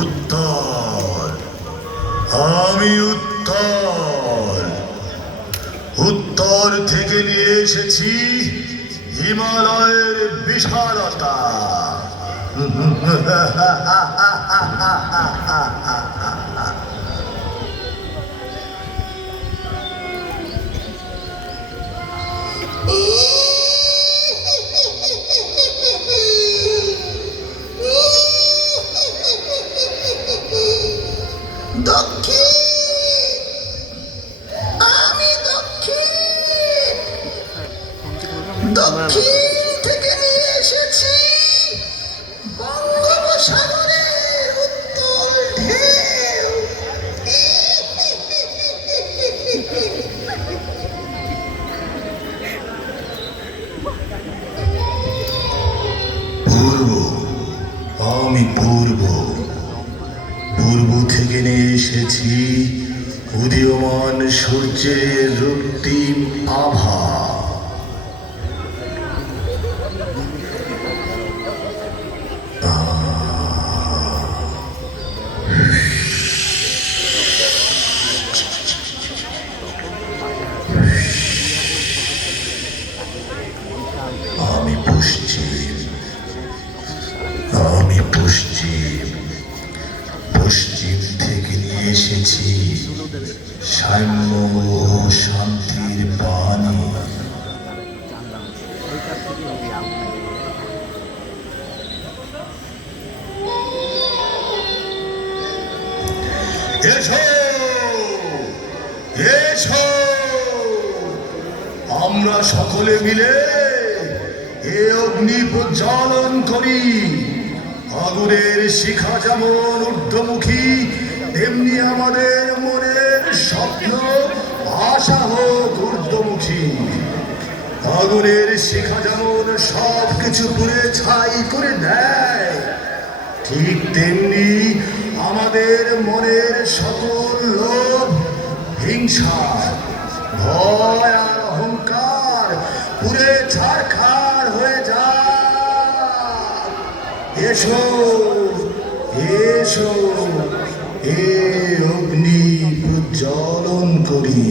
উত্তর, আমি উত্তর, উত্তর থেকে নিয়ে এসেছি হিমালয়ের বিশালতা। দক্ষিণ, আমি দক্ষিণ, দক্ষিণ থেকে নিয়ে এসেছি বঙ্গোপসাগরের উত্তল ঢেউ। পূর্ব, আমি পূর্ব, পূর্ব থেকে নিয়ে এসেছি উদীয়মান সূর্যের রক্তিম আভা। আমি পশ্চিম, আমি পশ্চিম, পশ্চিম থেকে নিয়ে এসেছি সাম্য ও শান্তির বাণী। এসো, এসো, আমরা সকলে মিলে এ অগ্নি প্রজ্বালন করি। আগুনের শিখা যেমন ঊর্ধ্বমুখী, তেমনি আমাদের মনের স্বপ্ন আশা হোক ঊর্ধ্বমুখী। আগুনের শিখা যেমন সব কিছু পুড়ে ছাই করে দেয়, ঠিক তেমনি আমাদের মনের সকল লোভ, হিংসা, ভয় আর অহংকার পুড়ে ছারখার হয়ে যায়। এসো, এসো, এ অগ্নি প্রজ্বলন করি।